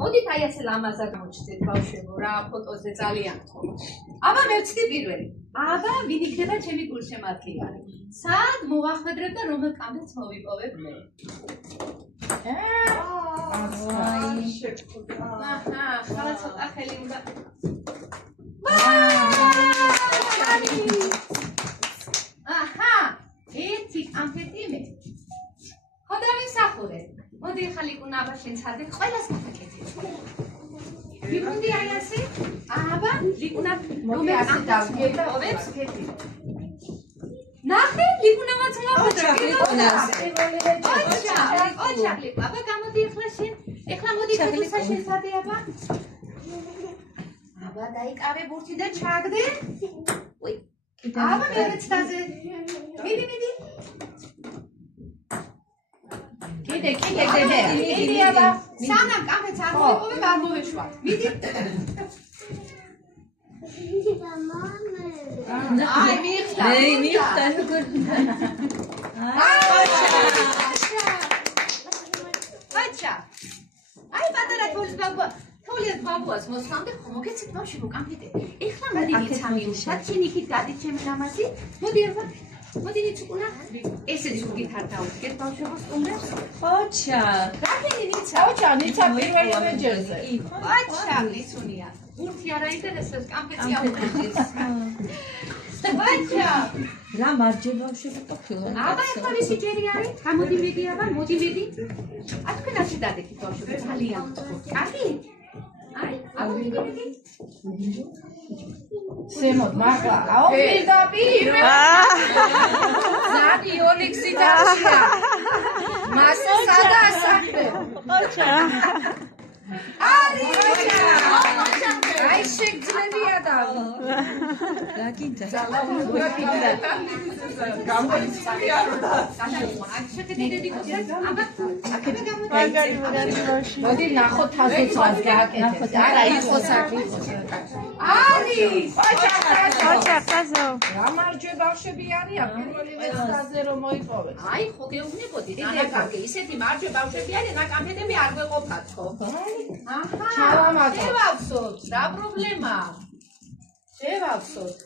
მოდით აი ასე ლამაზად მოჩდეთ ბავშვებო რა ფოტოზე ძალიან თქო. აბა მე ვცდი პირველი. აბა ვინ იქნება ჩემი გულშემატკივარი? სად მოვახვედრებ და რომელ კამერას მოვიპოვებ მე? აჰა, ხალხ ცოტა ხელი უნდა. აჰა, ერთი კამფეტი მე. ხოდა ვისახურე. მოდი ხალი კუნა შენ ცადე ყველას გაკეთე. ვიბუნდი აი ასე? აბა, ლიკუნა რომელი დავდგე და ოვებს კეთი. ნახე, ლიკუნა მოწმოხდა. ოჩა, აბა გამოდი ახლა შენ. ახლა მოდი თუთუსა შენ ცადე აბა. აბა დაიკავე ბურთი და ჩაგდე. უი. აბა მე ცდაზე. მიდი. Კიდე აბა სანამ კამფეტს არ მოვიპოვებ არ მოვეშვა. მიდი. აი მიხდა. აჩა. აი პატარა თოლის ბაბა. თოლიას ბაბუას მოსამდე ხომ მოგეცით ბავშვებო კამფეტი. ეხლა მოდი მიცამი უშად შენ იქით გადი ჩემი მამაზი. მოდი აბა. მოდი იცუკუნა. ესე ზუგით არ დავუდგეთ ბავშვებო სტუმრებს. ოჩა. რაკენი ниცა? ოჩა, ниცა პირველი მეჯერზე. ოჩა, იცუნია. ურთი არ აინტერესებს კამფეტი აუღებს. ოჩა. რა მარჯვენა ბავშვებო ყოფილა. აბა ეხლა ვისი ჯერი არის? გამოდი მედი აბა, მოდი მედი. ა თქვენ ასე დადექით ბავშვებო ძალიან ხო. კარგი? აი, აუგები. Semot, Marta, auch wieder Bier. Sadi, Olixi, Dacia. Masa, Sada, Sakte. Ari, Ai, schickt sie mir da. Da geht es. მოდი ნახოთ თასოც გააკეთეთ. არა, იყო საქმე. არი! ოჩა, ხაზო. რა მარჯვე ბავშვები არიან? პირველი ვეცდაზე რომ მოიპოვეთ. აი, ხო გეუბნებოდი, ანა კარგი, ისეთი მარჯვე ბავშვები არიან, რა კამფეტები არ გვეყოფათ, ხო? აჰა. ჩავამატო. შევავსოთ, რა პრობლემაა? შევავსოთ.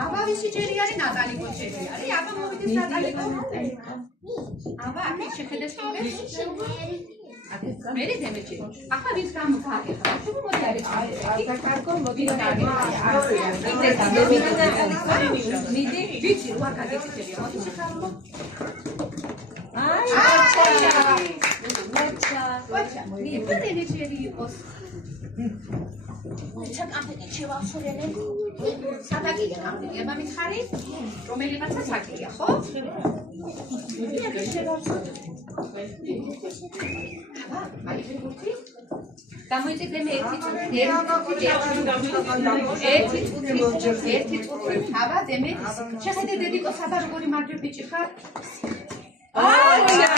აბა ვისი ჯერი არის? ნატალი კოჩერი არის. აბა მოვიდეს ნატალი კოჩერი. აბა აქ შეხედეს თორეს? მერი დემეჭი. ახლა ვის გამო გააკეთა? შენ მოდი არის. აი, კარგო, მოდი გააკეთე. მიდი. ვიცი, რა გააკეთებია. მოდი შეხავო. აი, ოჩა. მიდი დემეჭი იყოს. ჩაკ ამფეტი შევავსურენე. სადაგია ამფეტი? აბა მითხარი? რომელიღაცა საკია, ხო? აბა, მაიზე გურთი? გამოიწეკლე მე ერთი წუთი. ერთი წუთი. აბა, დემე. შეხედე დედიკო საბა როგორი მარჯვე ბიჭი ხარ? ოჩა.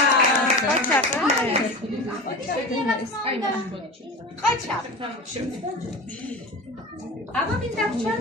ყაჩა. აბა, მინდა გჩა?